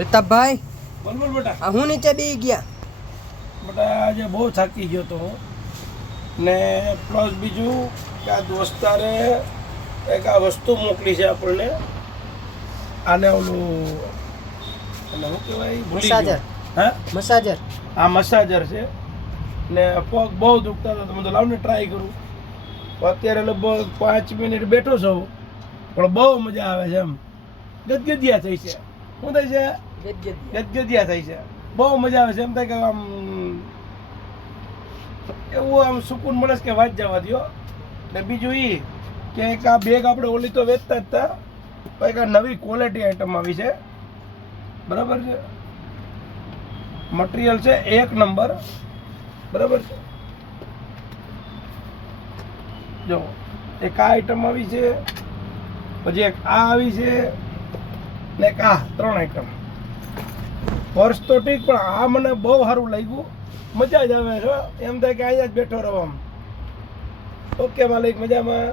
પ્રતાપભાઈ બોલ બોલ બેટા. આ હું નીચે બેસી ગયા. બેટા આજે બહુ થાકી ગયો તો હું. ને પ્લસ બીજું કે આ દોસ્તારે એક આ વસ્તુ મોકલી છે આપણને. આને ઓલું એટલે શું કહેવાય ભૂલી ગયો. મસાજર. હા મસાજર. આ મસાજર છે ને પગ બહુ દુખતા હતા તો મેં તો લાવને ટ્રાય કરું. તો અત્યારે લગભગ 5 મિનિટ બેઠો છું પણ બહુ મજા આવે છે એમ. ગદગદિયા થઈ છે. શું થાય છે? ગદગદિયા થઈ છે. બહુ મજા આવે છે એમ થાય કે આમ એવું આમ સુકૂન મળે છે કે વાત જવા દો. ને બીજું એ કે એક આ બેગ આપણે ઓલી તો વેચતા જ હતા એક આ નવી ક્વોલિટી આઈટમ આવી છે. બરાબર છે. મટીરિયલ છે 1 નંબર. બરાબર છે. જો એક આ આઈટમ આવી છે, પછી એક આ આવી છે ને એક આ 3 આઈટમ. પર્સ તો ઠીક પણ આ મને બહુ સારું લાગ્યું. મજા જ આવે છે એમ થાય કે અહીંયા જ બેઠો રહો આમ. ઓકે માલિક મજામાં.